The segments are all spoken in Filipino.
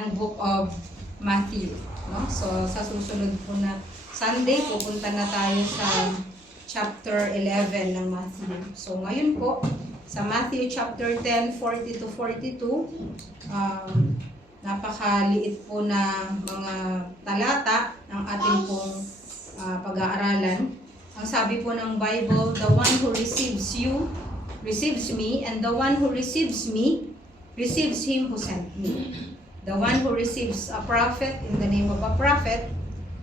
Ang book of Matthew. No? So, sa susunod po na Sunday, pupunta na tayo sa chapter 11 ng Matthew. So, ngayon po, sa Matthew chapter 10, 40 to 42, napakaliit po na mga talata ng ating pong pag-aaralan. Ang sabi po ng Bible, the one who receives you, receives me, and the one who receives me, receives him who sent me. The one who receives a prophet in the name of a prophet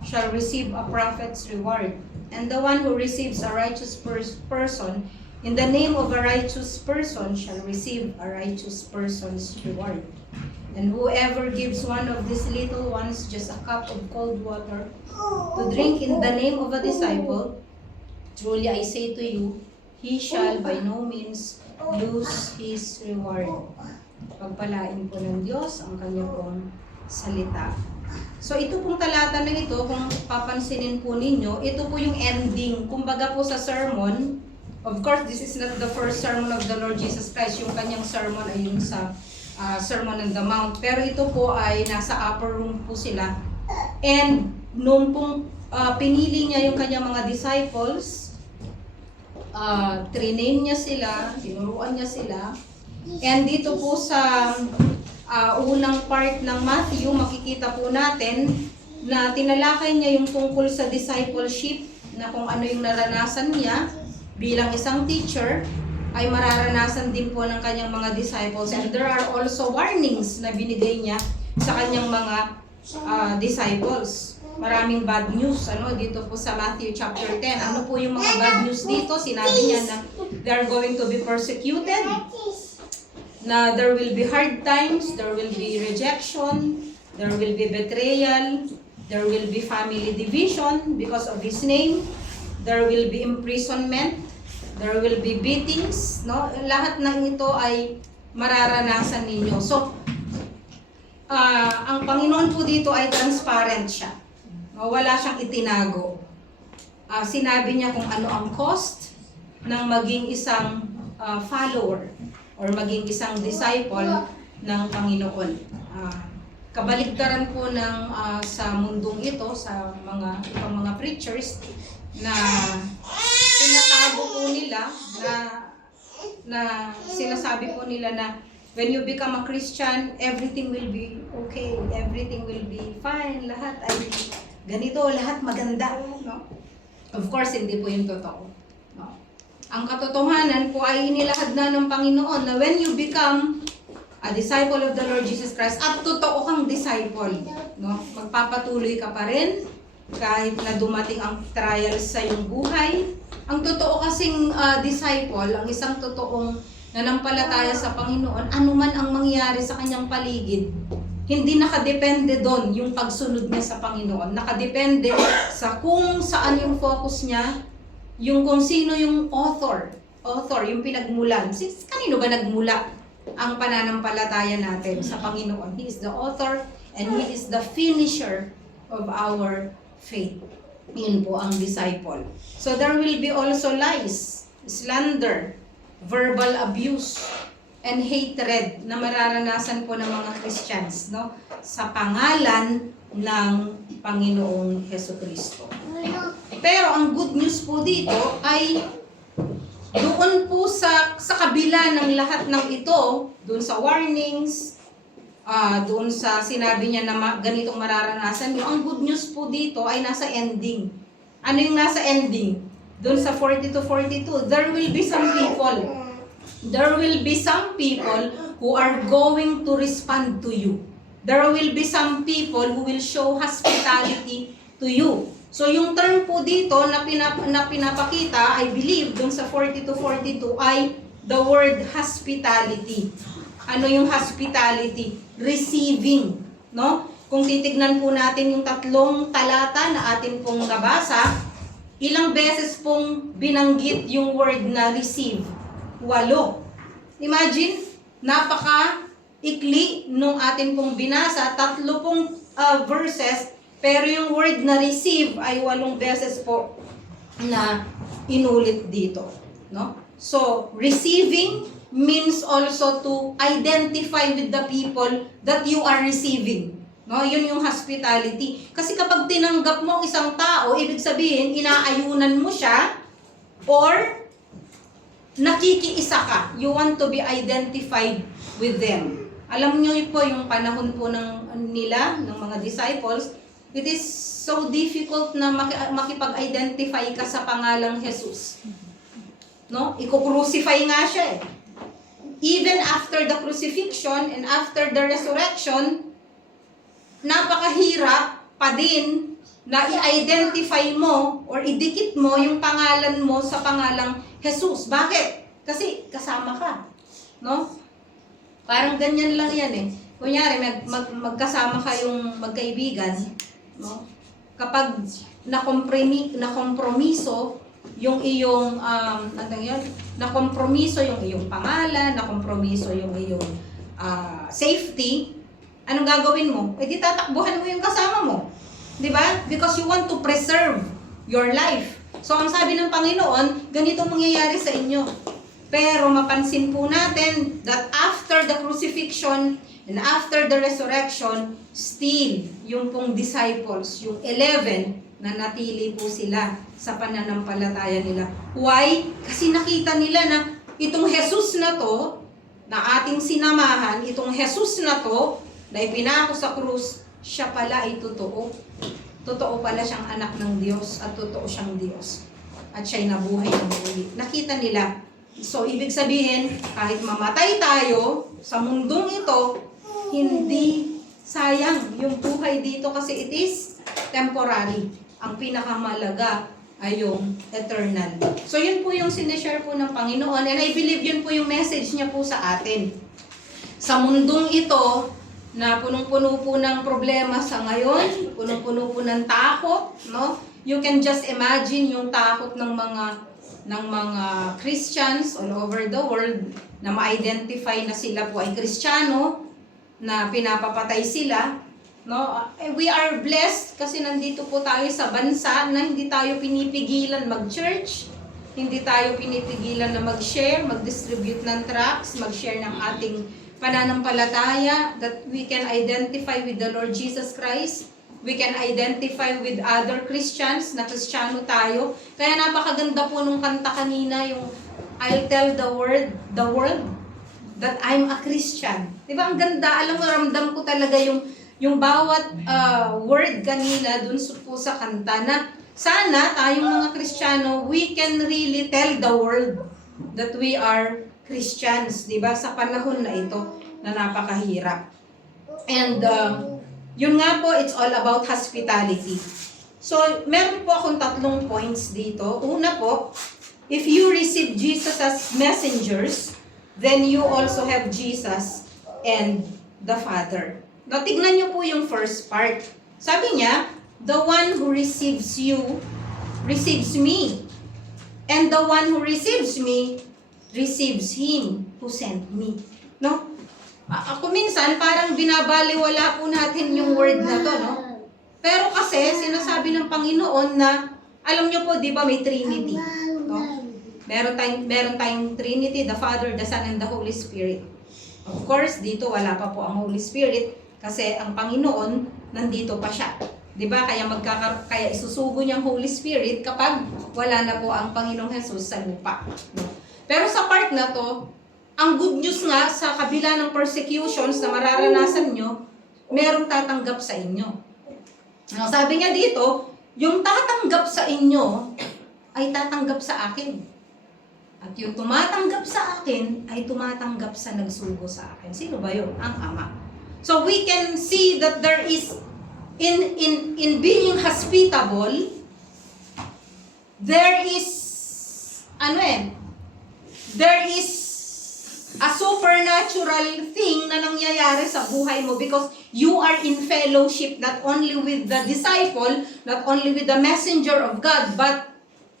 shall receive a prophet's reward. And the one who receives a righteous person in the name of a righteous person shall receive a righteous person's reward. And whoever gives one of these little ones just a cup of cold water to drink in the name of a disciple, truly I say to you, he shall by no means lose his reward. Pagpalain po ng Diyos ang kanyang pong salita. So ito pong talata na ito, kung papansinin po ninyo, ito po yung ending. Kumbaga po sa sermon, of course this is not the first sermon of the Lord Jesus Christ. Yung kanyang sermon ay yung sa Sermon on the Mount. Pero ito po ay nasa upper room po sila. And noong pong pinili niya yung kanyang mga disciples, trinain niya sila, tinuruan niya sila. And dito po sa unang part ng Matthew, makikita po natin na tinalakay niya yung tungkol sa discipleship, na kung ano yung naranasan niya bilang isang teacher, ay mararanasan din po ng kanyang mga disciples. And there are also warnings na binigay niya sa kanyang mga disciples. Maraming bad news dito po sa Matthew chapter 10. Ano po yung mga bad news dito? Sinabi niya na they are going to be persecuted, na there will be hard times, there will be rejection, there will be betrayal, there will be family division because of his name, there will be imprisonment, there will be beatings, no? Lahat ng ito ay mararanasan ninyo. So, ang Panginoon po dito ay transparent siya. No? Wala siyang itinago. Sinabi niya kung ano ang cost ng maging isang follower or maging isang disciple ng Panginoon. Kabaligtaran po ng sa mundong ito, sa ibang mga preachers, na tinatago po nila, na sinasabi po nila na when you become a Christian, everything will be okay, everything will be fine, lahat ay ganito, lahat maganda. No? Of course, hindi po yung totoo. No? Ang katotohanan po ay inilahad na ng Panginoon na when you become a disciple of the Lord Jesus Christ, at totoo kang disciple, no? Magpapatuloy ka pa rin kahit na dumating ang trials sa iyong buhay. Ang totoo kasing disciple, ang isang totoong nanampalataya sa Panginoon, anuman ang mangyari sa kanyang paligid, hindi nakadepende doon yung pagsunod niya sa Panginoon. Nakadepende sa kung saan yung focus niya, yung kung sino yung author, yung pinagmulan. Kanino ba nagmula ang pananampalataya natin sa Panginoon? He is the author and He is the finisher of our faith. Yun po ang disciple. So there will be also lies, slander, verbal abuse, and hatred na mararanasan po ng mga Christians, no? Sa pangalan ng Panginoong Hesukristo. Pero ang good news po dito ay doon po sa kabila ng lahat ng ito, doon sa warnings, doon sa sinabi niya na ganitong mararanasan niyo, ang good news po dito ay nasa ending. Ano yung nasa ending? Doon sa 40 to 42, there will be some people who are going to respond to you. There will be some people who will show hospitality to you. So yung term po dito na pinapakita, I believe, dun sa 40 to 42 ay the word hospitality. Ano yung hospitality? Receiving, no? Kung titignan po natin yung tatlong talata na atin pong nabasa, ilang beses pong binanggit yung word na receive? 8. Imagine, napaka-ikli nung atin pong binasa, 3 pong verses, pero yung word na receive ay 8 beses po na inulit dito, no? So, receiving means also to identify with the people that you are receiving. No, yun yung hospitality. Kasi kapag tinanggap mo isang tao, ibig sabihin, inaayunan mo siya or nakikiisa ka. You want to be identified with them. Alam niyo po yung panahon po nila, ng mga disciples, it is so difficult na makipag-identify ka sa pangalang Jesus. No? Iko-crucify nga siya eh. Even after the crucifixion and after the resurrection, napakahirap pa din na i-identify mo or idikit mo yung pangalan mo sa pangalang Jesus. Bakit? Kasi kasama ka. No? Parang ganyan lang yan eh. Kunyari, magkasama kayong magkaibigan, no? Kapag nakompromiso yung iyong nakompromiso yung iyong pangalan, nakompromiso yung iyong safety, anong gagawin mo? Eh di tatakbuhan mo yung kasama mo. 'Di ba? Because you want to preserve your life. So ang sabi ng Panginoon, ganito mangyayari sa inyo. Pero mapansin po natin that after the crucifixion and after the resurrection, still yung pong disciples, yung 11, nanatili po sila sa pananampalataya nila. Why? Kasi nakita nila na itong Jesus na to, na ating sinamahan, itong Jesus na to, na ipinako sa krus, siya pala ay totoo. Totoo pala siyang anak ng Diyos at totoo siyang Diyos. At siya'y nabuhay ng muli. Nakita nila. So, ibig sabihin, kahit mamatay tayo sa mundong ito, hindi sayang yung buhay dito kasi it is temporary. Ang pinakamalaga ay yung eternal. So, yun po yung sinishare po ng Panginoon and I believe yun po yung message niya po sa atin. Sa mundong ito, na punong-puno po ng problema sa ngayon, punong-puno po ng takot, no? You can just imagine yung takot ng mga Christians all over the world na ma-identify na sila po ay Kristiyano, na pinapapatay sila, no? We are blessed kasi nandito po tayo sa bansa na hindi tayo pinipigilan mag-church, hindi tayo pinipigilan na mag-share, mag-distribute ng tracts, mag-share ng ating pananampalataya, that we can identify with the Lord Jesus Christ. We can identify with other Christians na Kristiyano tayo. Kaya napakaganda po nung kanta kanina, yung I'll tell the world that I'm a Christian. Diba? Ang ganda. Alam mo, ramdam ko talaga yung bawat word kanina dun po sa kanta na sana tayong mga Kristiyano, we can really tell the world that we are Christians, di ba? Sa panahon na ito na napakahirap. And yun nga po, it's all about hospitality. So, meron po akong 3 points dito. Una po, if you receive Jesus as messengers, then you also have Jesus and the Father. Now, tignan nyo po yung first part. Sabi niya, the one who receives you, receives me. And the one who receives me, receives Him who sent me. No? Ako minsan, parang binabaliwala po natin yung word na to, no? Pero kasi, sinasabi ng Panginoon na, alam nyo po, di ba may Trinity? No? Meron tayong Trinity, the Father, the Son, and the Holy Spirit. Of course, dito wala pa po ang Holy Spirit kasi ang Panginoon, nandito pa siya. Di ba? Kaya isusugo niyang Holy Spirit kapag wala na po ang Panginoong Jesus sa lupa. No? Pero sa part na to, ang good news nga, sa kabila ng persecutions na mararanasan nyo, merong tatanggap sa inyo. Sabi niya dito, yung tatanggap sa inyo, ay tatanggap sa akin. At yung tumatanggap sa akin, ay tumatanggap sa nagsugo sa akin. Sino ba yun? Ang Ama. So we can see that there is, in being hospitable, there is, there is a supernatural thing na nangyayari sa buhay mo because you are in fellowship not only with the disciple, not only with the messenger of God, but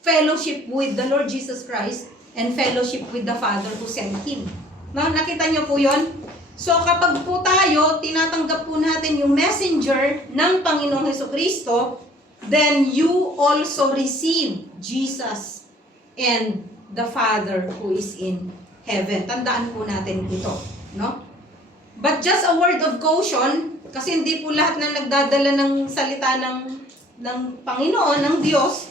fellowship with the Lord Jesus Christ and fellowship with the Father who sent Him. No, nakita niyo po yun? So kapag po tayo, tinatanggap po natin yung messenger ng Panginoong Hesukristo, then you also receive Jesus and the Father who is in heaven. Tandaan po natin ito, no? But just a word of caution, kasi hindi po lahat na nagdadala ng salita ng Panginoon, ng Diyos,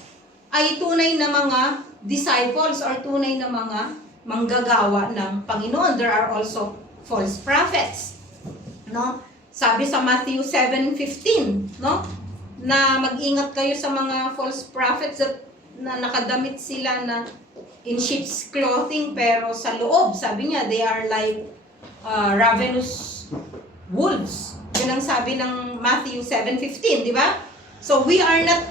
ay tunay na mga disciples or tunay na mga manggagawa ng Panginoon. There are also false prophets, no? Sabi sa Matthew 7:15, no? Na mag-ingat kayo sa mga false prophets na nakadamit sila na in sheep's clothing, pero sa loob, sabi niya, they are like ravenous wolves. Yun ang sabi ng Matthew 7:15, di ba? So we are not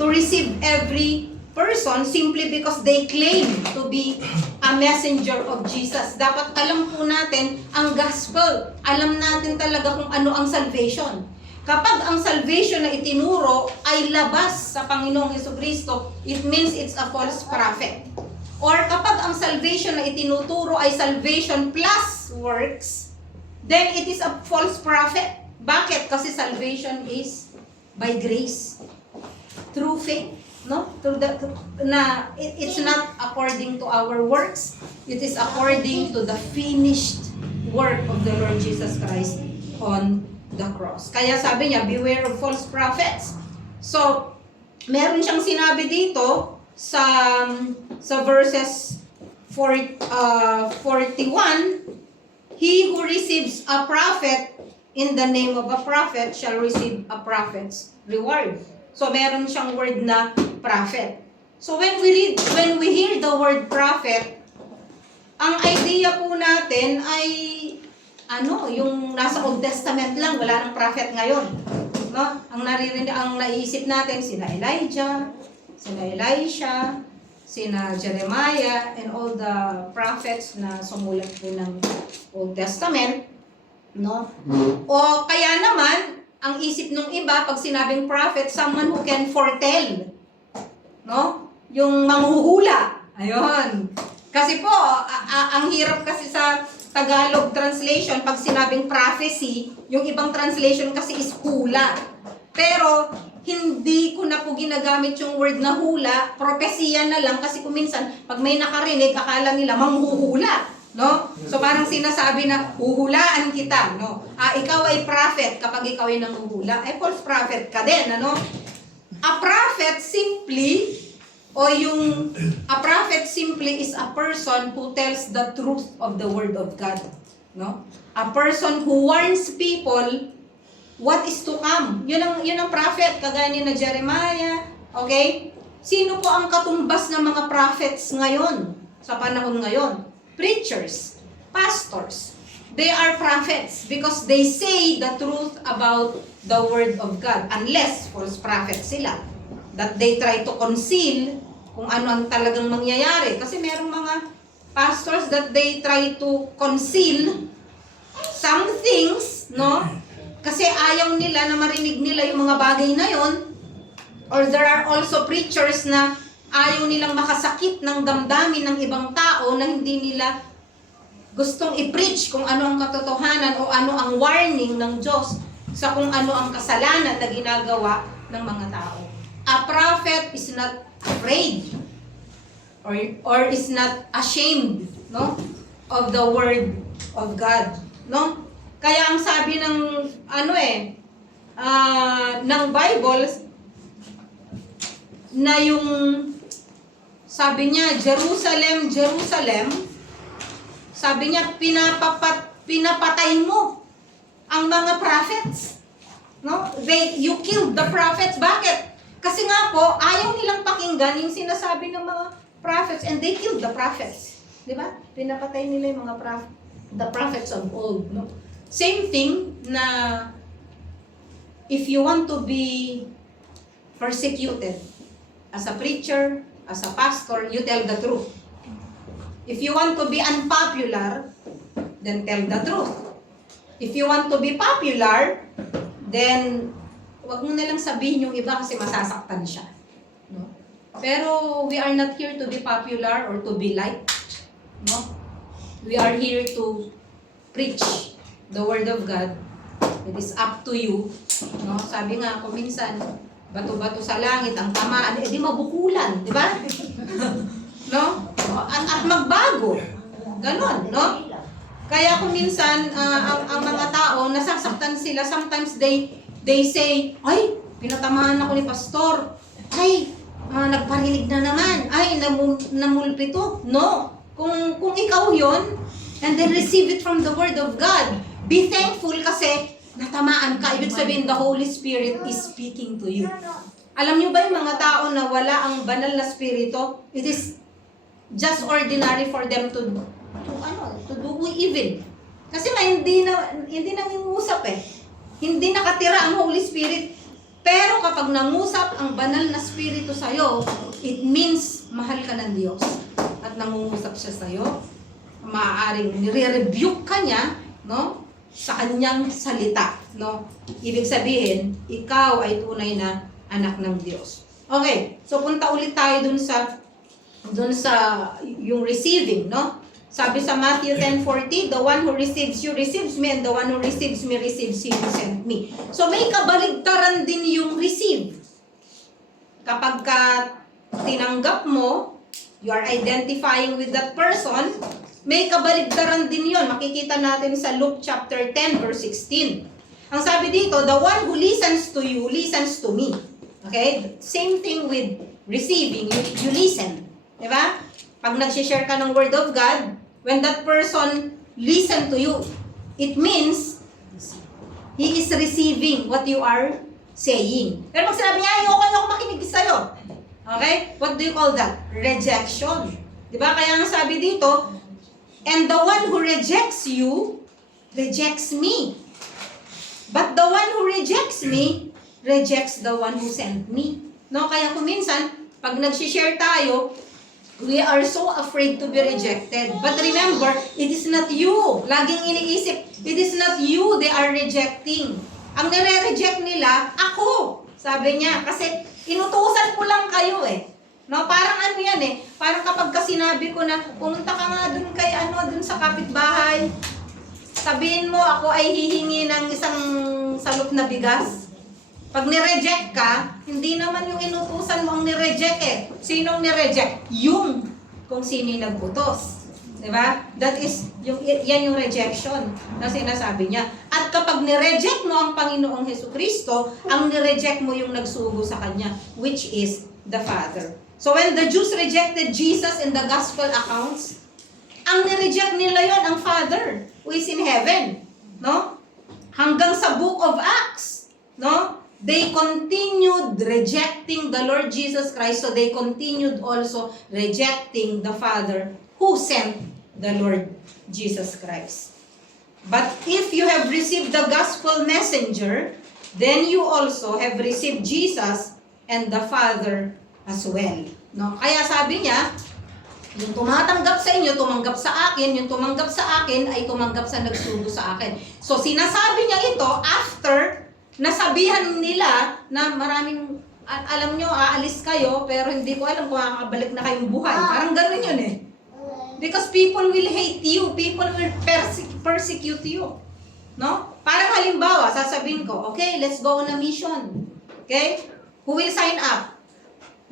to receive every person simply because they claim to be a messenger of Jesus. Dapat alam po natin ang gospel. Alam natin talaga kung ano ang salvation. Kapag ang salvation na itinuro ay labas sa Panginoong Jesucristo, it means it's a false prophet. Or kapag ang salvation na itinuturo ay salvation plus works, then it is a false prophet. Bakit? Kasi salvation is by grace, through faith, no? It's not according to our works. It is according to the finished work of the Lord Jesus Christ on the cross. Kaya sabi niya, beware of false prophets. So, meron siyang sinabi dito sa verses 41, he who receives a prophet in the name of a prophet shall receive a prophet's reward. So, meron siyang word na prophet. So, when we hear the word prophet, ang idea po natin ay yung nasa Old Testament lang, wala nang prophet ngayon. No? Ang naiisip natin, sina Elijah, sina Elisha, sina Jeremiah, and all the prophets na sumulat po ng Old Testament. No? O kaya naman, ang isip ng iba, pag sinabing prophet, someone who can foretell. No? Yung manghuhula. Ayun. Kasi po, ang hirap kasi sa Tagalog translation, pag sinabing prophecy, yung ibang translation kasi is hula. Pero, hindi ko na po ginagamit yung word na hula, propesya na lang, kasi kung minsan, pag may nakarinig, akala nila manghuhula. No? So, parang sinasabi na, huhulaan kita. No? Ikaw ay prophet kapag ikaw ay nanghuhula. False prophet ka din. Ano? A prophet simply a prophet simply is a person who tells the truth of the word of God. No? A person who warns people what is to come. Yun ang prophet, kagaya ni na Jeremiah. Okay? Sino po ang katumbas ng mga prophets ngayon, sa panahon ngayon? Preachers, pastors. They are prophets because they say the truth about the word of God. Unless false prophets sila, that they try to conceal kung ano ang talagang mangyayari. Kasi merong mga pastors that they try to conceal some things, no? Kasi ayaw nila na marinig nila yung mga bagay na yon. Or there are also preachers na ayaw nilang makasakit ng damdamin ng ibang tao na hindi nila gustong i-preach kung ano ang katotohanan o ano ang warning ng Diyos sa kung ano ang kasalanan na ginagawa ng mga tao. A prophet is not afraid or is not ashamed, no, of the word of God, no? Kaya ang sabi ng ng Bible na yung sabi niya, Jerusalem, Jerusalem, sabi niya, pinapatay mo ang mga prophets, no? You killed the prophets. Bakit? Kasi nga po, ayaw nilang pakinggan yung sinasabi ng mga prophets, and they killed the prophets. Di ba? Pinapatay nila yung mga the prophets of old. No? Same thing na if you want to be persecuted as a preacher, as a pastor, you tell the truth. If you want to be unpopular, then tell the truth. If you want to be popular, then wag mo na lang sabihin yung iba kasi masasaktan siya. No? Pero we are not here to be popular or to be liked. No? We are here to preach the word of God. It is up to you. No? Sabi nga, kung minsan, bato-bato sa langit, ang tamaan, di mabukulan, di ba? No? At magbago. Ganon, no? Kaya kung minsan, ang mga tao, nasasaktan sila, sometimes they say, ay, pinatamaan ako ni pastor. Ay, nagparinig na naman. Ay, namulpito. No. Kung ikaw yon, and then receive it from the Word of God. Be thankful kasi natamaan ka. Ibig sabihin, the Holy Spirit is speaking to you. Alam nyo ba yung mga tao na wala ang banal na spirito? It is just ordinary for them to do evil. Kasi hindi nangungusap eh. Hindi nakatira ang Holy Spirit. Pero kapag nangusap ang banal na spirito sa'yo, it means mahal ka ng Diyos. At nangungusap siya sa'yo. Maaaring nire-rebuke ka niya, no? Sa kanyang salita, no? Ibig sabihin, ikaw ay tunay na anak ng Diyos. Okay, so punta ulit tayo dun sa yung receiving, no? Sabi sa Matthew 10:40, the one who receives you receives me, and the one who receives me receives him who sent me. So may kabaligtaran din yung receive. Kapag ka tinanggap mo, you are identifying with that person, may kabaligtaran din yon. Makikita natin sa Luke chapter 10 verse 16. Ang sabi dito, the one who listens to you listens to me. Okay? Same thing with receiving. You listen. Diba? Pag nag-share ka ng Word of God, when that person listen to you, it means he is receiving what you are saying. Pero pag sinabi niya, ayoko makinig sa'yo. Okay? What do you call that? Rejection. Diba? Kaya ang sabi dito, and the one who rejects you, rejects me. But the one who rejects me, rejects the one who sent me. No? Kaya kung minsan, pag nag-share tayo, we are so afraid to be rejected. But remember, it is not you. Laging iniisip, it is not you they are rejecting. Ang nire-reject nila, ako. Sabi niya, kasi inutusan ko lang kayo eh. No, parang ano yan eh. Parang kapag sinabi ko na, pumunta ka nga dun kay dun sa kapitbahay, sabihin mo ako ay hihingi ng isang salop na bigas. Pag nireject ka, hindi naman yung inutusan mo ang nireject eh. Sinong nireject? Yung kung sino yung nagputos. Diba? That is, yan yung rejection na sinasabi niya. At kapag nireject mo ang Panginoong Hesukristo, ang nireject mo yung nagsugo sa Kanya, which is the Father. So when the Jews rejected Jesus in the gospel accounts, ang nireject nila yon ang Father who is in heaven. No? Hanggang sa book of Acts. No? They continued rejecting the Lord Jesus Christ, so they continued also rejecting the Father who sent the Lord Jesus Christ. But if you have received the gospel messenger, then you also have received Jesus and the Father as well. No? Kaya sabi niya, yung tumatanggap sa inyo, tumanggap sa akin, yung tumanggap sa akin ay tumanggap sa nagsugo sa akin. So sinasabi niya ito after nasabihan nila na maraming, alam nyo, aalis kayo, pero hindi ko alam kung makakabalik na kayong buhay. Parang gano'n yun eh. Because people will hate you, people will persecute you. No? Parang halimbawa, sasabihin ko, okay, let's go on a mission. Okay? Who will sign up?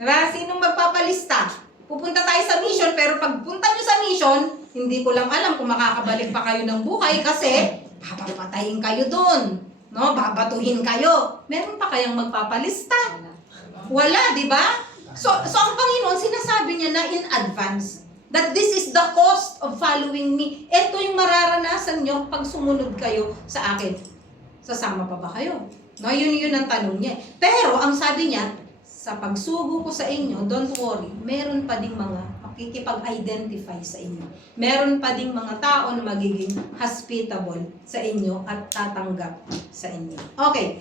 Diba? Sinong magpapalista? Pupunta tayo sa mission, pero pagpunta nyo sa mission, hindi ko lang alam kung makakabalik pa kayo ng buhay kasi papapatayin kayo doon. No, babatuhin kayo. Meron pa kayang magpapalista? Wala, di ba? So ang Panginoon, sinasabi niya na in advance that this is the cost of following me. Ito yung mararanasan nyo pag sumunod kayo sa akin. Sasama pa ba kayo? No, yun ang tanong niya. Pero ang sabi niya, sa pagsugo ko sa inyo, don't worry, meron pa ding mga makikipag-identify sa inyo. Meron pa ding mga tao na magiging hospitable sa inyo at tatanggap sa inyo. Okay.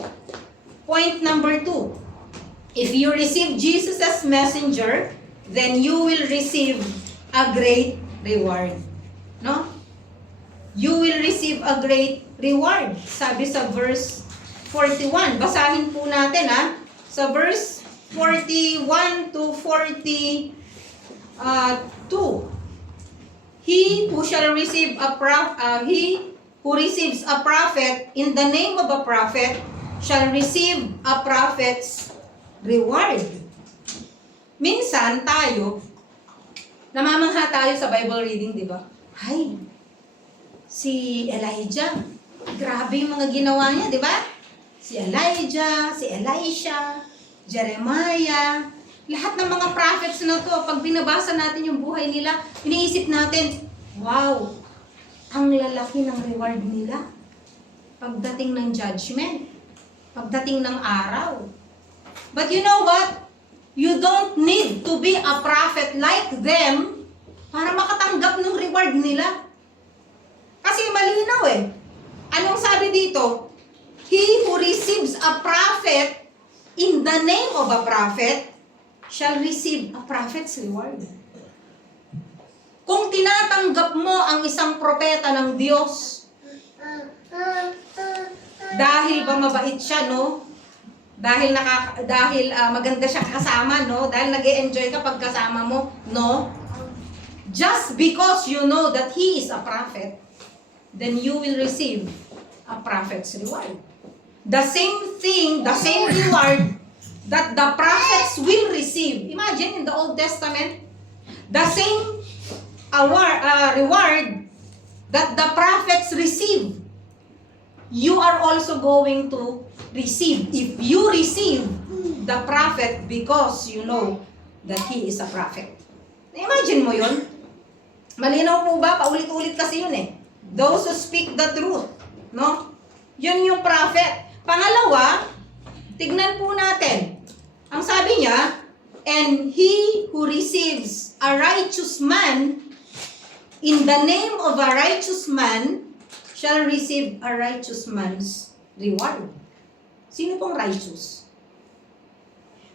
Point number 2. If you receive Jesus as messenger, then you will receive a great reward. No? You will receive a great reward. Sabi sa verse 41. Basahin po natin sa verse 41 to 42. He who receives a prophet in the name of a prophet shall receive a prophet's reward. Minsan tayo, namamangha tayo sa Bible reading, di ba? Ay, si Elijah, grabe yung mga ginawa niya, di ba? Si Elijah, si Elisha, Jeremiah, lahat ng mga prophets na to, pag binabasa natin yung buhay nila, iniisip natin, wow, ang lalaki ng reward nila. Pagdating ng judgment, pagdating ng araw. But you know what? You don't need to be a prophet like them para makatanggap ng reward nila. Kasi malinaw eh. Anong sabi dito? He who receives a prophet in the name of a prophet shall receive a prophet's reward. Kung tinatanggap mo ang isang propeta ng Diyos, dahil ba mabait siya, no? Dahil maganda siya kasama, no? Dahil nag-e-enjoy ka pag kasama mo, no? Just because you know that he is a prophet, then you will receive a prophet's reward. The same thing, the same reward that the prophets will receive. Imagine in the Old Testament, the same reward that the prophets receive, you are also going to receive. If you receive the prophet because you know that he is a prophet. Imagine mo yun? Malinaw po ba? Paulit-ulit kasi yun eh. Those who speak the truth. No? Yun yung prophet. Pangalawa, tignan po natin. Ang sabi niya, and he who receives a righteous man in the name of a righteous man shall receive a righteous man's reward. Sino pong righteous?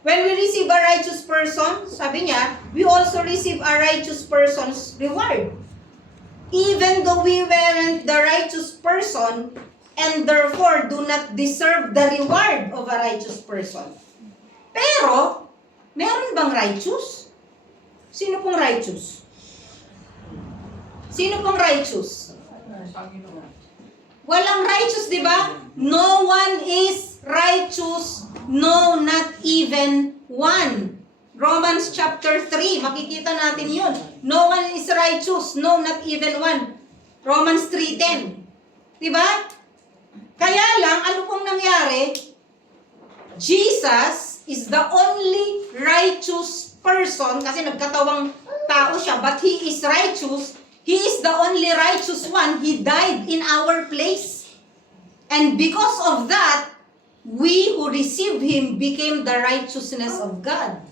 When we receive a righteous person, sabi niya, we also receive a righteous person's reward. Even though we weren't the righteous person and therefore do not deserve the reward of a righteous person. Pero, meron bang righteous? Sino pong righteous? Sino pong righteous? Walang righteous, di ba? No one is righteous, no, not even one. Romans chapter 3, makikita natin yun. No one is righteous, no, not even one. Romans 3:10. Di ba? Kaya lang, ano pong nangyari? Jesus is the only righteous person, kasi nagkatawang tao siya, but he is righteous. He is the only righteous one. He died in our place. And because of that, we who received him became the righteousness of God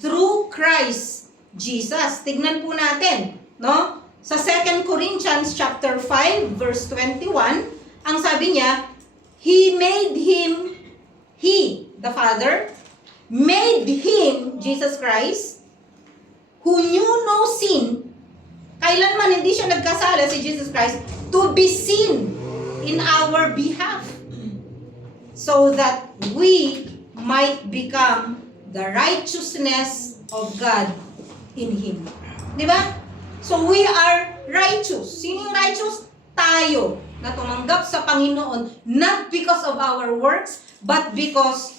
through Christ Jesus. Tignan po natin, no? Sa 2 Corinthians chapter 5 verse 21, ang sabi niya, he, the Father, made him, Jesus Christ, who knew no sin. Kailanman hindi siya nagkasala, si Jesus Christ, to be sin in our behalf, so that we might become the righteousness of God in Him. Di ba? So we are righteous. Sino yung righteous? Tayo na tumanggap sa Panginoon, not because of our works, but because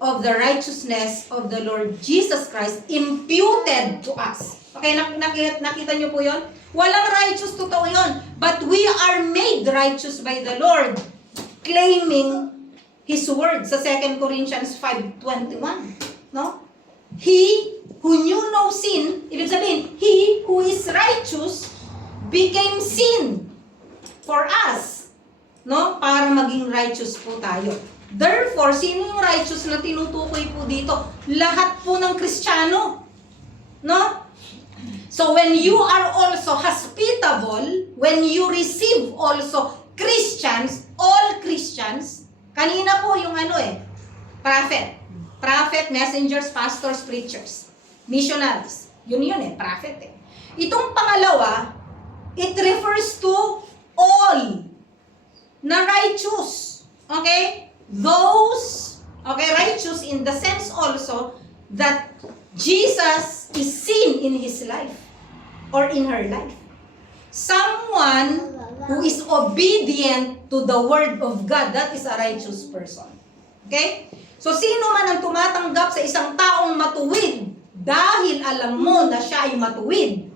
of the righteousness of the Lord Jesus Christ imputed to us. Okay, nakita niyo po yun? Walang righteous, totoo yun. But we are made righteous by the Lord, claiming His word sa 2 Corinthians 5:21. No? He who knew no sin, ibig sabihin, he who is righteous became sin for us. No? Para maging righteous po tayo. Therefore, sino yung righteous na tinutukoy po dito? Lahat po ng Kristiyano. No? So when you are also hospitable, when you receive also Christians, all Christians, kanina po yung prophet, messengers, pastors, preachers, missionaries. Yun prophet. Itong pangalawa, it refers to all na righteous. Okay? Those, righteous in the sense also that Jesus is seen in his life or in her life. Someone who is obedient to the word of God, that is a righteous person. Okay? So, sino man ang tumatanggap sa isang taong matuwid dahil alam mo na siya ay matuwid,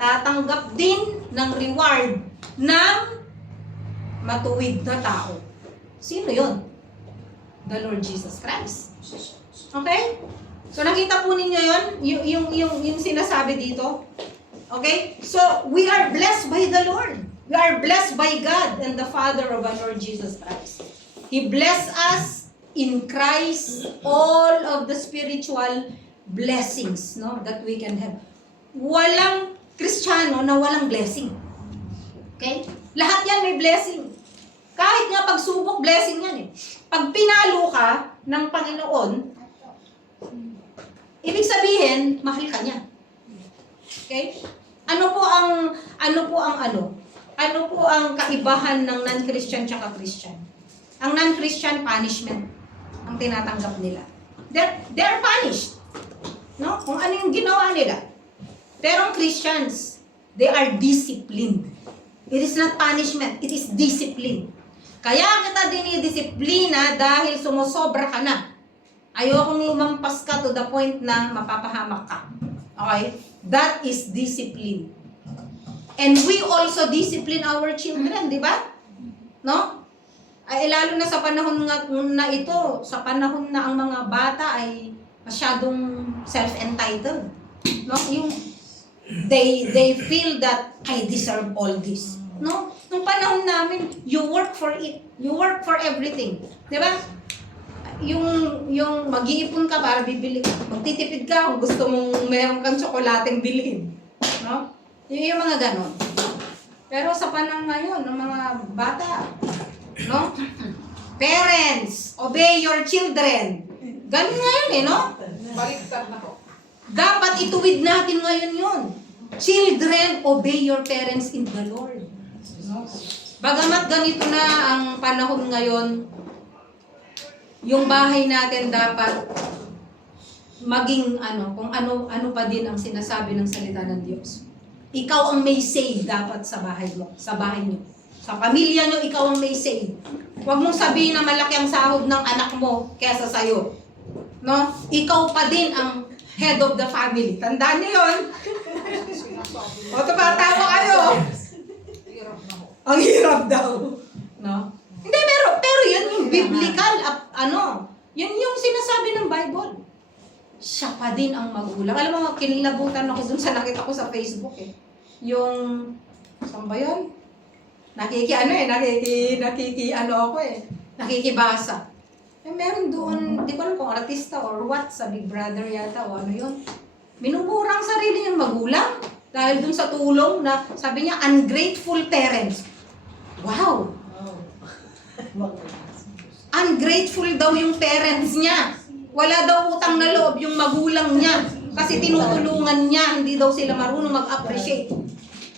tatanggap din ng reward ng matuwid na tao. Sino yon? The Lord Jesus Christ. Okay? So nakita po ninyo yon, yung sinasabi dito. Okay? So we are blessed by the Lord. We are blessed by God and the Father of our Lord Jesus Christ. He blessed us in Christ all of the spiritual blessings, no, that we can have. Walang Kristiyano na walang blessing. Okay? Lahat yan may blessing. Kahit nga pagsubok, blessing yan eh. Pag pinalo ka ng Panginoon, ibig sabihin, mahal ka niya. Okay? Ano po ang kaibahan ng non-Christian tsaka Christian? Ang non-Christian, punishment ang tinatanggap nila. They're punished. No? Kung ano yung ginawa nila. Pero ang Christians, they are disciplined. It is not punishment, it is discipline. Kaya kita dinidisiplina dahil sumusobra ka na. Ayokong lumampas ka to the point na mapapahamak ka. Okay? That is discipline. And we also discipline our children, di ba? No? Ay lalo na sa panahon na ito, sa panahon na ang mga bata ay masyadong self-entitled. No? Yung they feel that I deserve all this. No? Nung panahon namin, you work for it. You work for everything. 'Di ba? Yung mag-iipon ka para bibili, magtitipid ka kung gusto mong meron kang tsokolateng bilhin. No? Yung mga ganon. Pero sa panahon ngayon, ng mga bata, no? Parents, obey your children. Ganun ngayon eh, no? Baliktad na ko. Dapat ituwid natin ngayon yun. Children, obey your parents in the Lord. No? Bagamat ganito na ang panahon ngayon, yung bahay natin dapat maging kung ano pa din ang sinasabi ng salita ng Diyos. Ikaw ang may say dapat sa bahay mo, sa bahay niyo. Sa pamilya niyo, ikaw ang may say. Huwag mong sabihin na malaki ang sahod ng anak mo kaysa sa'yo. No? Ikaw pa din ang head of the family. Tandaan niyo yun. O, tumatawa kayo. Ang hirap daw. No? Hindi, pero yan yung biblical, yan yung sinasabi ng Bible. Siya pa din ang magulang. Alam mo, kinilabutan ako dun sa nakita ko sa Facebook eh. Yung, saan ba yun? Nakikibasa. Eh, meron doon, di ko alam kung artista or what, sa Big Brother yata o ano yun. Minumura ang sarili niyang magulang dahil dun sa tulong na, sabi niya, ungrateful parents. Wow! Ungrateful daw yung parents niya. Wala daw utang na loob yung magulang niya. Kasi tinutulungan niya, hindi daw sila marunong mag-appreciate.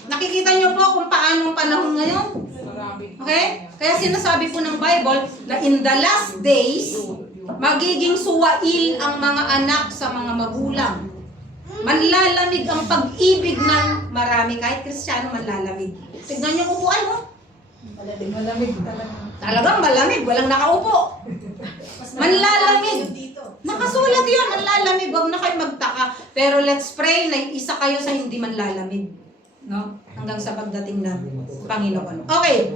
Nakikita niyo po kung paano ang panahon ngayon? Okay? Kaya sinasabi po ng Bible na in the last days, magiging suwail ang mga anak sa mga magulang. Manlalamig ang pag-ibig ng marami. Kahit Kristiyano, manlalamig. Tignan niyo upuan, no? Malamig talaga. Talagang malamig, walang nakaupo. Manlalamig. Nakasulat yun, manlalamig. Huwag na kayo magtaka. Pero let's pray na isa kayo sa hindi manlalamig. No? Hanggang sa pagdating ng Panginoon. Okay.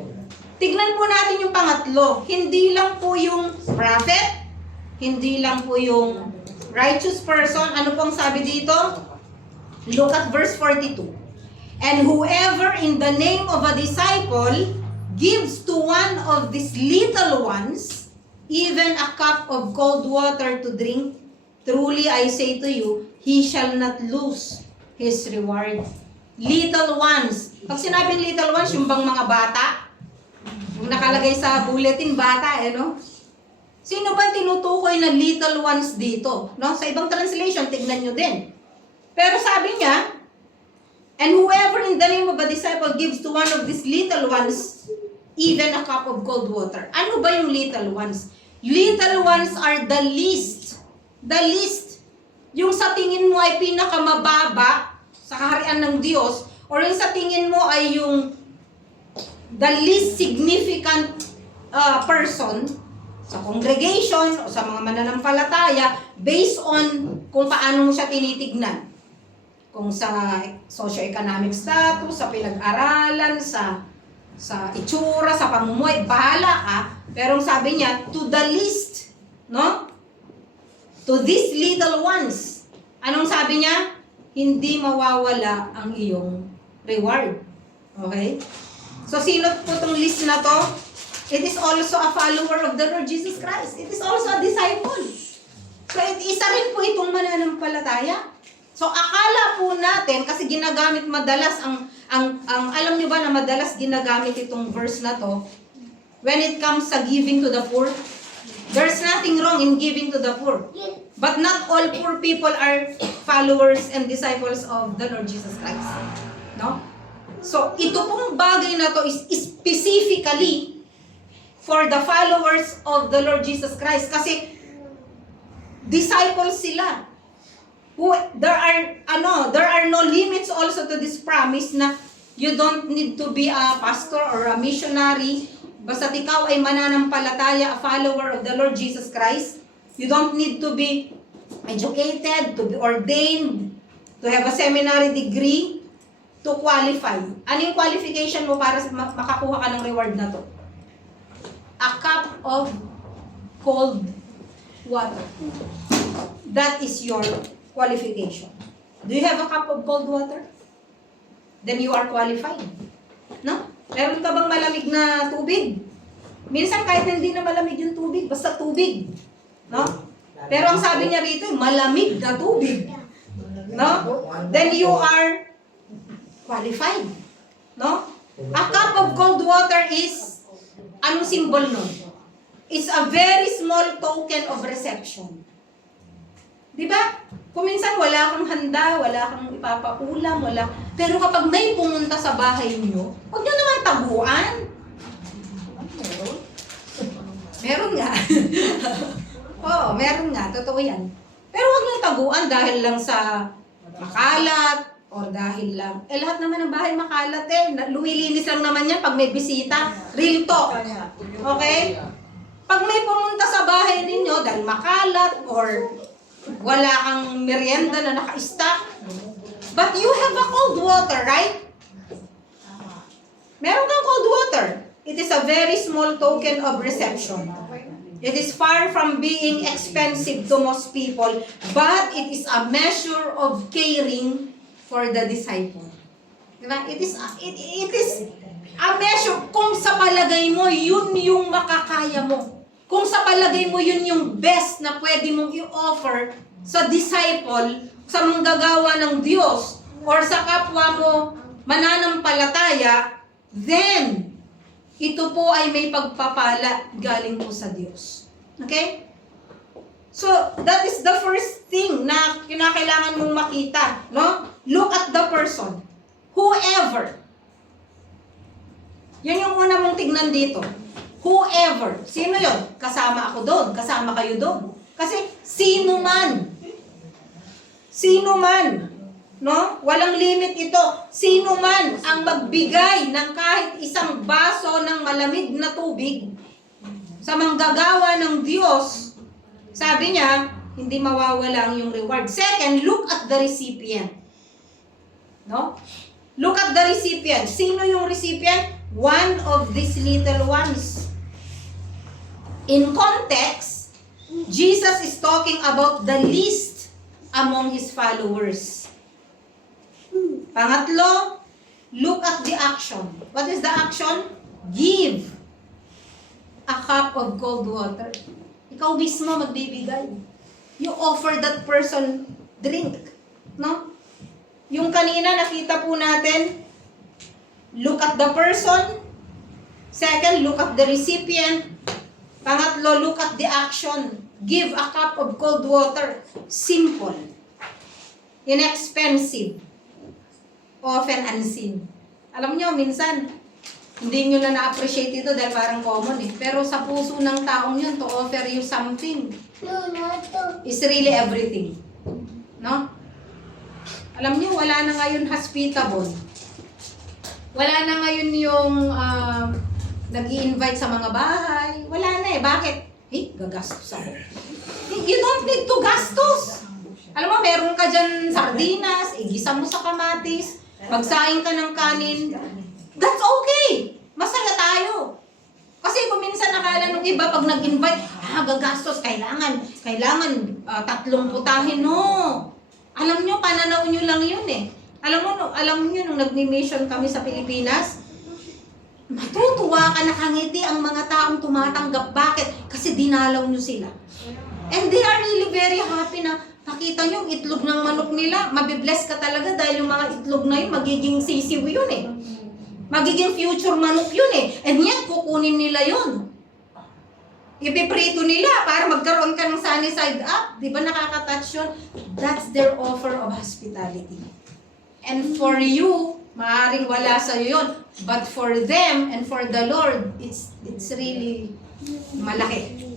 Tignan po natin yung pangatlo. Hindi lang po yung prophet, hindi lang po yung righteous person. Ano pong sabi dito? Look at verse 42. And whoever in the name of a disciple gives to one of these little ones even a cup of cold water to drink, truly I say to you, he shall not lose his reward. Little ones. Pag sinabing little ones, yung bang mga bata? Yung nakalagay sa bulletin, bata, no? Sino ba tinutukoy na little ones dito? No? Sa ibang translation, tignan nyo din. Pero sabi niya, and whoever in the name of a disciple gives to one of these little ones even a cup of cold water. Ano ba yung little ones? Little ones are the least. The least. Yung sa tingin mo ay pinakamababa sa kaharian ng Diyos, or yung sa tingin mo ay yung the least significant person sa congregation o sa mga mananampalataya based on kung paano mo siya tinitignan. kung sa socio-economic status, sa pinag-aralan, sa itsura, sa pamumuhay, bahala ka. Pero sabi niya, to the least, no? To these little ones. Anong sabi niya? Hindi mawawala ang iyong reward. Okay? So, sino po itong list na to? It is also a follower of the Lord Jesus Christ. It is also a disciple. So, isa rin po itong mananampalataya. So, akala po natin, kasi ginagamit madalas, alam niyo ba na madalas ginagamit itong verse na to, when it comes sa giving to the poor, there's nothing wrong in giving to the poor. But not all poor people are followers and disciples of the Lord Jesus Christ. No? So, ito pong bagay na to is specifically for the followers of the Lord Jesus Christ. Kasi, disciples sila. There are no limits also to this promise na you don't need to be a pastor or a missionary. Basta ikaw ay mananampalataya, a follower of the Lord Jesus Christ. You don't need to be educated, to be ordained, to have a seminary degree, to qualify. Ano yung qualification mo para makakuha ka ng reward na to? A cup of cold water. That is your qualification. Do you have a cup of cold water? Then you are qualified. No? Meron ka bang malamig na tubig? Minsan kahit hindi na malamig yung tubig, basta tubig. No? Pero ang sabi niya rito, malamig na tubig. No? Then you are qualified. No? A cup of cold water is, anong symbol nun? It's a very small token of reception. Diba? Kung minsan wala kang handa, wala kang ipapaulam, wala. Pero kapag may pumunta sa bahay niyo, huwag niyo naman taguan. Meron nga. Oo, meron nga. Totoo yan. Pero huwag niyo taguan dahil lang sa makalat or dahil lang. Lahat naman ng bahay makalat Lumilinis lang naman yan pag may bisita. Real talk. Okay? Pag may pumunta sa bahay ninyo dahil makalat or wala kang merienda na naka-stock. But you have a cold water, right? Meron kang cold water. It is a very small token of reception. It is far from being expensive to most people, but it is a measure of caring for the disciple. Diba? It is a measure. Kung sa palagay mo, yun yung makakaya mo. Kung sa palagay mo yun yung best na pwede mong i-offer sa disciple, sa manggagawa ng Diyos, or sa kapwa mo mananampalataya, then, ito po ay may pagpapala galing po sa Diyos. Okay? So, that is the first thing na kinakailangan mong makita. No? Look at the person. Whoever. Yan yung una mong tignan dito. Whoever. Sino yon? Kasama ako doon. Kasama kayo doon. Kasi sino man. Sino man. No? Walang limit ito. Sino man ang magbigay ng kahit isang baso ng malamig na tubig sa manggagawa ng Diyos, sabi niya, hindi mawawala ang iyong reward. Second, look at the recipient. No? Look at the recipient. Sino yung recipient? One of these little ones. In context, Jesus is talking about the least among His followers. Pangatlo, look at the action. What is the action? Give a cup of cold water. Ikaw mismo magbibigay. You offer that person drink. No? Yung kanina nakita po natin, look at the person. Second, look at the recipient. Pangatlo, look at the action. Give a cup of cold water. Simple. Inexpensive. Often unseen. Alam nyo, minsan, hindi nyo na na-appreciate ito dahil parang common Pero sa puso ng taong yun, to offer you something is really everything. No? Alam nyo, wala na ngayon hospitable. Wala na ngayon yung nag-i-invite sa mga bahay. Wala na Bakit? Gagastos ako. You don't need to gastos. Alam mo, meron ka dyan sardinas, igisa mo sa kamatis, magsaing ka ng kanin. That's okay. Masaya tayo. Kasi kung minsan nakala nung iba, pag nag-invite, gagastos, kailangan 3 putahin. No. Alam nyo, pananaw nyo lang yun eh. Alam nyo, nung nag-mission kami sa Pilipinas, matutuwa ka, nakangiti ang mga taong tumatanggap. Bakit? Kasi dinalaw nyo sila. And they are really very happy na nakita nyo yung itlog ng manok nila. Mabibless ka talaga dahil yung mga itlog na yun, magiging sisiw yun eh. Magiging future manok yun eh. And yet, kukunin nila yun. Ipiprito nila para magkaroon ka ng sunny side up. Di ba nakaka-touch yun? That's their offer of hospitality. And for you, maaaring wala sa'yo yun. But for them and for the Lord, it's really malaki.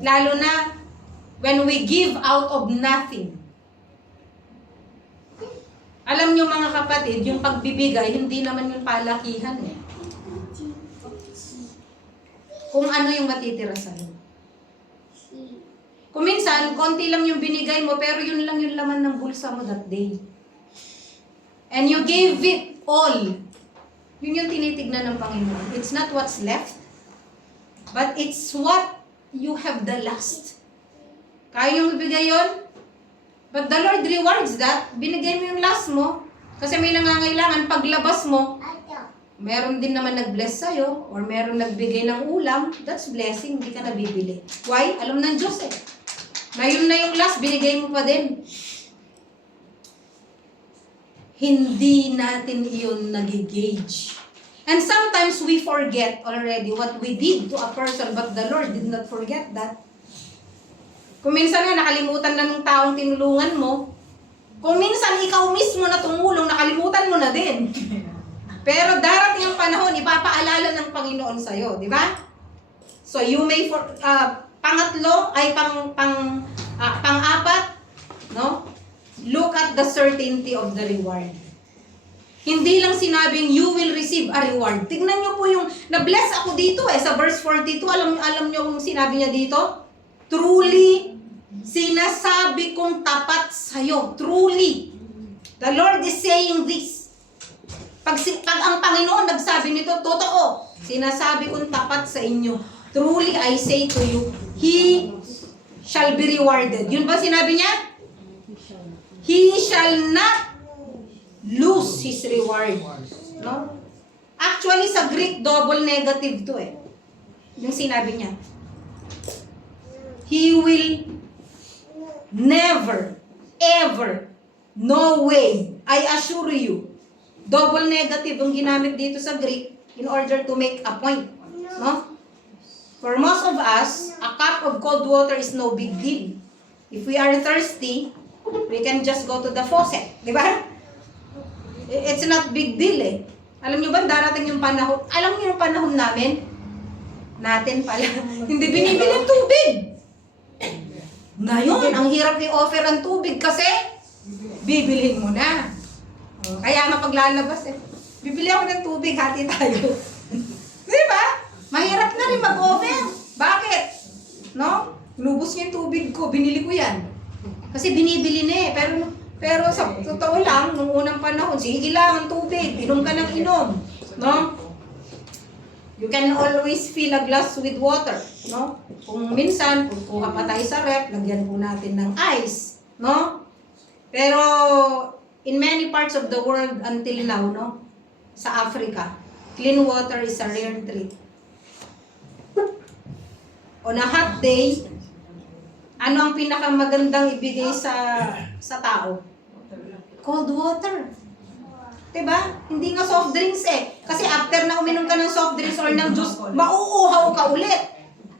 Lalo na when we give out of nothing. Alam nyo mga kapatid, yung pagbibigay, hindi naman yung palakihan eh. Kung ano yung matitira sa'yo. Kung minsan, konti lang yung binigay mo, pero yun lang yung laman ng bulsa mo that day. And you gave it all. Yun yung tinitignan ng Panginoon. It's not what's left, but it's what you have the last. Kaya yung ibigay yun? But the Lord rewards that. Binigay mo yung last mo. Kasi may nangangailangan. Paglabas mo, meron din naman nag-bless sa'yo or meron nagbigay ng ulam. That's blessing. Hindi ka nabibili. Why? Alam ng Diyos eh. Na yun na yung last, binigay mo pa din. Hindi natin yun nag-gauge. And sometimes we forget already what we did to a person, but the Lord did not forget that. Kung minsan nga nakalimutan na ng taong tinulungan mo, kung minsan ikaw mismo na tumulong, nakalimutan mo na din. Pero darating ang panahon, ipapaalala ng Panginoon sa'yo, di ba? So you may, pangatlo ay pang-apat, no? Look at the certainty of the reward. Hindi lang sinabing you will receive a reward. Tignan nyo po yung, na-bless ako dito sa verse 42, alam nyo kung sinabi niya dito? Truly, sinasabi kong tapat sa'yo. Truly. The Lord is saying this. Pag ang Panginoon nagsabi nito, totoo. Sinasabi kong tapat sa inyo. Truly, I say to you, He shall be rewarded. Yun ba sinabi niya? He shall not lose his reward. No? Actually, sa Greek, double negative to eh. Yung sinabi niya. He will never, ever, no way, I assure you. Double negative yung ginamit dito sa Greek in order to make a point. No? For most of us, a cup of cold water is no big deal. If we are thirsty, we can just go to the faucet. Di ba? It's not big deal eh. Alam nyo ba, darating yung panahon, alam nyo yung panahon natin pala, hindi binibili ng tubig. Ngayon, ang hirap i-offer ang tubig kasi bibilhin mo na. Kaya nga paglalabas bibili ako ng tubig, hati tayo. Di ba? Mahirap na rin mag-offer. Bakit? No? Inubos niya yung tubig ko, binili ko yan. Kasi binibili na pero sa totoo lang, nung unang panahon, sige lang ang tubig, inom ka ng inom. No? You can always fill a glass with water. No? Kung minsan, kukuha pa tayo sa ref, lagyan po natin ng ice. No? Pero, in many parts of the world until now, no? Sa Africa, clean water is a rare treat. On a hot day, ano ang pinakamagandang ibigay sa tao? Cold water. Diba? Hindi nga soft drinks eh. Kasi after na uminom ka ng soft drinks or ng juice, mauuhaw ka ulit.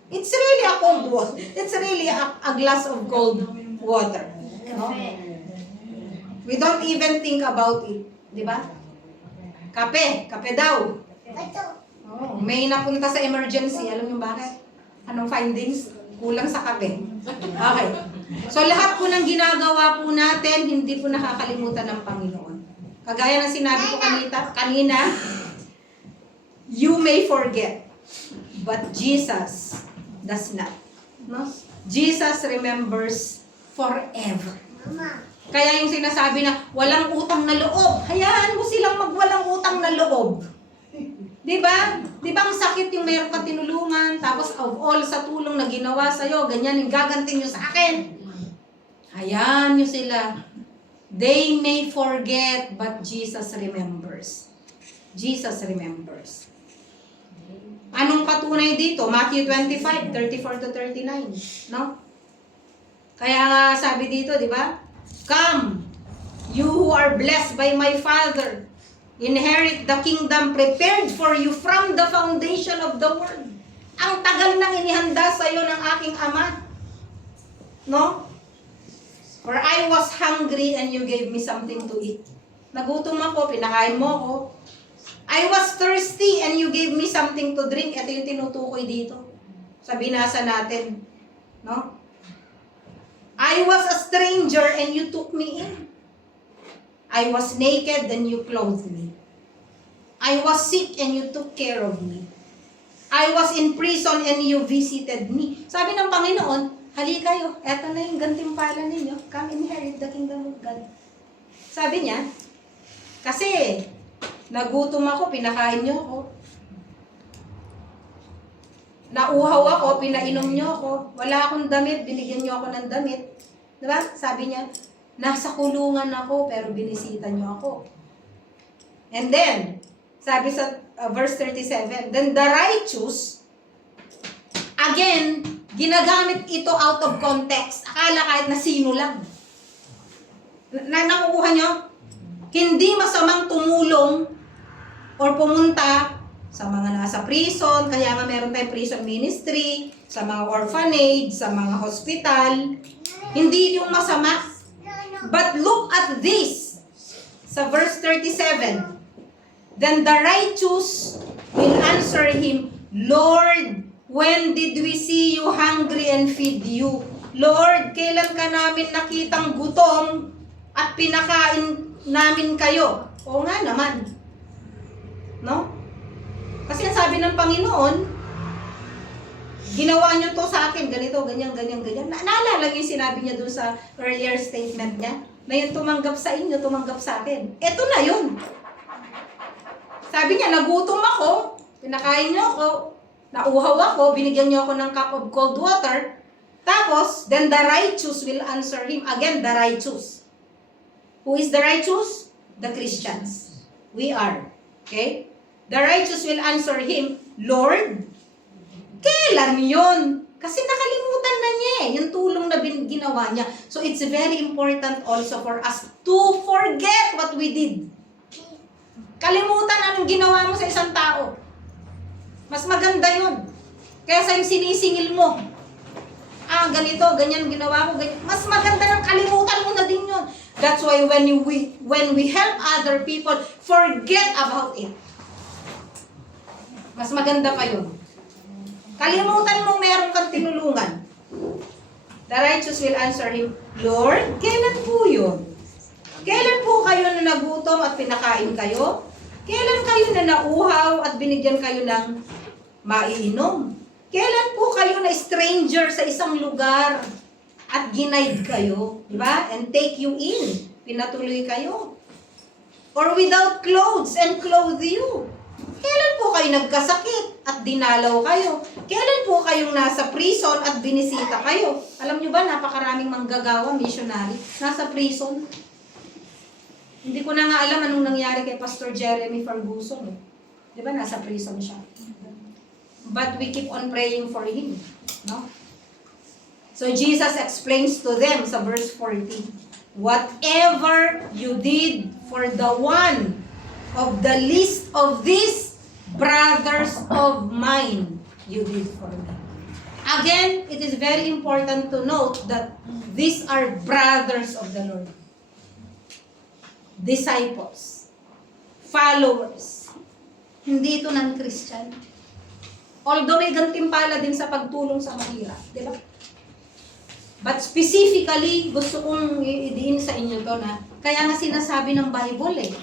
It's really a cold water. It's really a glass of cold water. No? We don't even think about it. Diba? Kape daw. Oh, may napunta sa emergency. Alam niyo bakit? Anong findings? Kulang sa kape. Okay. So lahat po ng ginagawa po natin, hindi po nakakalimutan ng Panginoon. Kagaya ng sinabi ko kanina, you may forget, but Jesus does not. No? Jesus remembers forever. Kaya yung sinasabi na walang utang na loob, hayaan mo silang magwalang utang na loob. Di ba? Di ba ang sakit yung meron ka tinulungan, tapos of all sa tulong na ginawa sa'yo, ganyan yung gaganting nyo sa akin. Hayaan nyo sila. They may forget, but Jesus remembers. Jesus remembers. Anong patunay dito? Matthew 25, 34 to 39. No? Kaya nga sabi dito, di ba? Come, you who are blessed by my Father, inherit the kingdom prepared for you from the foundation of the world. Ang tagal nang inihanda sa iyo ng aking Ama. No? For I was hungry and you gave me something to eat. Nagutom ako, pinakain mo ako. I was thirsty and you gave me something to drink. Ito yung tinutukoy dito. Sa binasa natin. No? I was a stranger and you took me in. I was naked and you clothed me. I was sick and you took care of me. I was in prison and you visited me. Sabi ng Panginoon, hali kayo, eto na yung gantimpala ninyo. Come inherit the kingdom of God. Sabi niya, kasi nagutom ako, pinakain niyo ako. Nauhaw ako, pinainom niyo ako. Wala akong damit, binigyan niyo ako ng damit. Diba? Sabi niya, nasa kulungan ako, pero binisita niyo ako. And then, sabi sa verse 37, then the righteous, again, ginagamit ito out of context. Akala kahit na sino lang. Nakukuha niyo? Hindi masamang tumulong or pumunta sa mga nasa prison, kaya nga meron tayong prison ministry, sa mga orphanage, sa mga hospital. Hindi yung masama. But look at this. Sa verse 37. Then the righteous will answer him, Lord, when did we see you hungry and feed you? Lord, kailan ka namin nakitang gutom at pinakain namin kayo? Oo nga naman. No? Kasi ang sabi ng Panginoon, ginawa nyo to sa akin, ganito, ganyan, ganyan, ganyan. Naalala niyo yung sinabi niya doon sa earlier statement niya? Na yung tumanggap sa inyo, tumanggap sa akin. Ito na yun. Sabi niya, nagutom ako, pinakain niyo ako, nauhaw ako, binigyan niyo ako ng cup of cold water, tapos, then the righteous will answer him. Again, the righteous. Who is the righteous? The Christians. We are. Okay? The righteous will answer him, Lord, kailan yun? Kasi nakalimutan na niya yung tulong na ginawa niya. So it's very important also for us to forget what we did. Kalimutan anong ginawa mo sa isang tao. Mas maganda yun. Kaysa yung sinisingil mo. Ganito, ganyan ginawa ko, ganyan. Mas maganda ng kalimutan mo na din yun. That's why when we help other people, forget about it. Mas maganda pa yun. Kalimutan mo meron kang tinulungan. The righteous will answer him, Lord, kailan po yun? Kailan po kayo na nagutom at pinakain kayo? Kailan kayo na nauhaw at binigyan kayo ng maiinom? Kailan po kayo na stranger sa isang lugar at ginaid kayo? Diba? And take you in. Pinatuloy kayo. Or without clothes and clothe you. Kailan po kayo nagkasakit at dinalaw kayo? Kailan po kayong nasa prison at binisita kayo? Alam nyo ba, napakaraming manggagawa, missionary, nasa prison. Hindi ko na nga alam anong nangyari kay Pastor Jeremy Ferguson. Di ba, nasa prison siya. But we keep on praying for him. No? So Jesus explains to them sa verse 14, whatever you did for the one of the least of these brothers of mine, you did for me. Again, it is very important to note that these are brothers of the Lord. Disciples. Followers. Hindi ito non-Christian. Although may gantimpala din sa pagtulong sa mahirap. Di ba? But specifically, gusto kong idiin sa inyo to na, kaya nga sinasabi ng Bible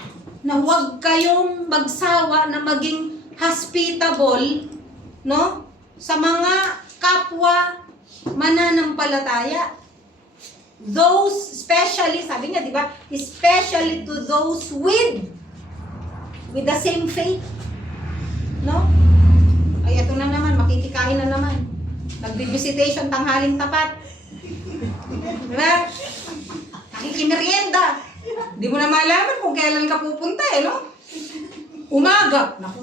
na huwag kayong magsawa na maging hospitable, no? Sa mga kapwa mananampalataya. those, especially, sabi niya, di ba? Especially to those with the same faith. No? Ay, ito na naman, makikikain na naman. Nag-visitation, tanghaling tapat. Di ba? Nakikimerienda. Di mo na malaman kung kailan ka pupunta, no? Umaga. Naku,